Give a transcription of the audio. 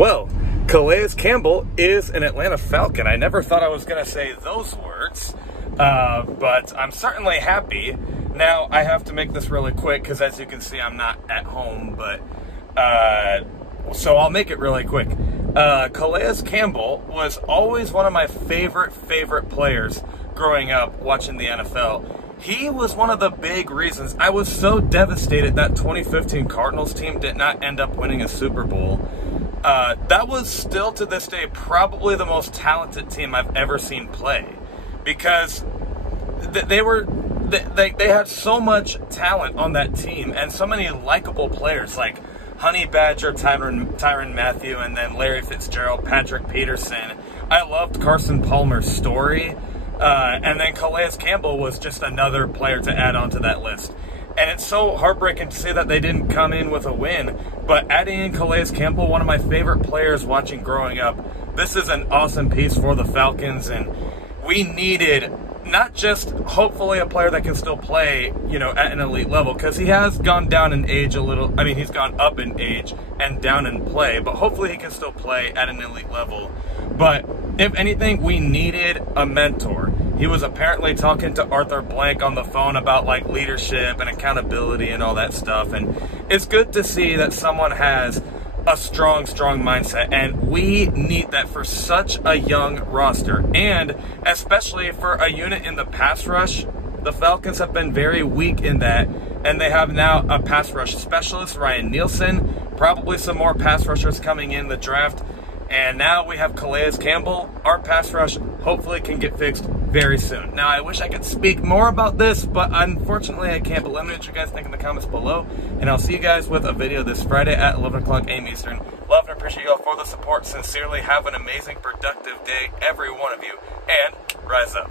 Well, Calais Campbell is an Atlanta Falcon. I never thought I was going to say those words, but I'm certainly happy. Now, I have to make this really quick because, as you can see, I'm not at home, but so I'll make it really quick. Calais Campbell was always one of my favorite players growing up watching the NFL. He was one of the big reasons I was so devastated that 2015 Cardinals team did not end up winning a Super Bowl. That was still to this day probably the most talented team I've ever seen play, because they had so much talent on that team and so many likable players like Honey Badger, Tyrann Mathieu, and then Larry Fitzgerald, Patrick Peterson. I loved Carson Palmer's story. And then Calais Campbell was just another player to add onto that list. And it's so heartbreaking to say that they didn't come in with a win, but adding in Calais Campbell, one of my favorite players watching growing up, this is an awesome piece for the Falcons, and we needed not just hopefully a player that can still play, at an elite level, because he has gone down in age a little. I mean, he's gone up in age and down in play, but hopefully he can still play at an elite level. But if anything, we needed a mentor. He was apparently talking to Arthur Blank on the phone about like leadership and accountability and all that stuff. And it's good to see that someone has a strong mindset, and we need that for such a young roster, and especially for a unit in the pass rush. The Falcons have been very weak in that, and they have now a pass rush specialist, Ryan Nielsen, probably some more pass rushers coming in the draft, and now we have Calais Campbell. Our pass rush hopefully can get fixed very soon. Now, I wish I could speak more about this, but unfortunately I can't. But let me know what you guys think in the comments below, and I'll see you guys with a video this Friday at 11 o'clock a.m. Eastern. Love and appreciate you all for the support. Sincerely, have an amazing, productive day, every one of you, and rise up.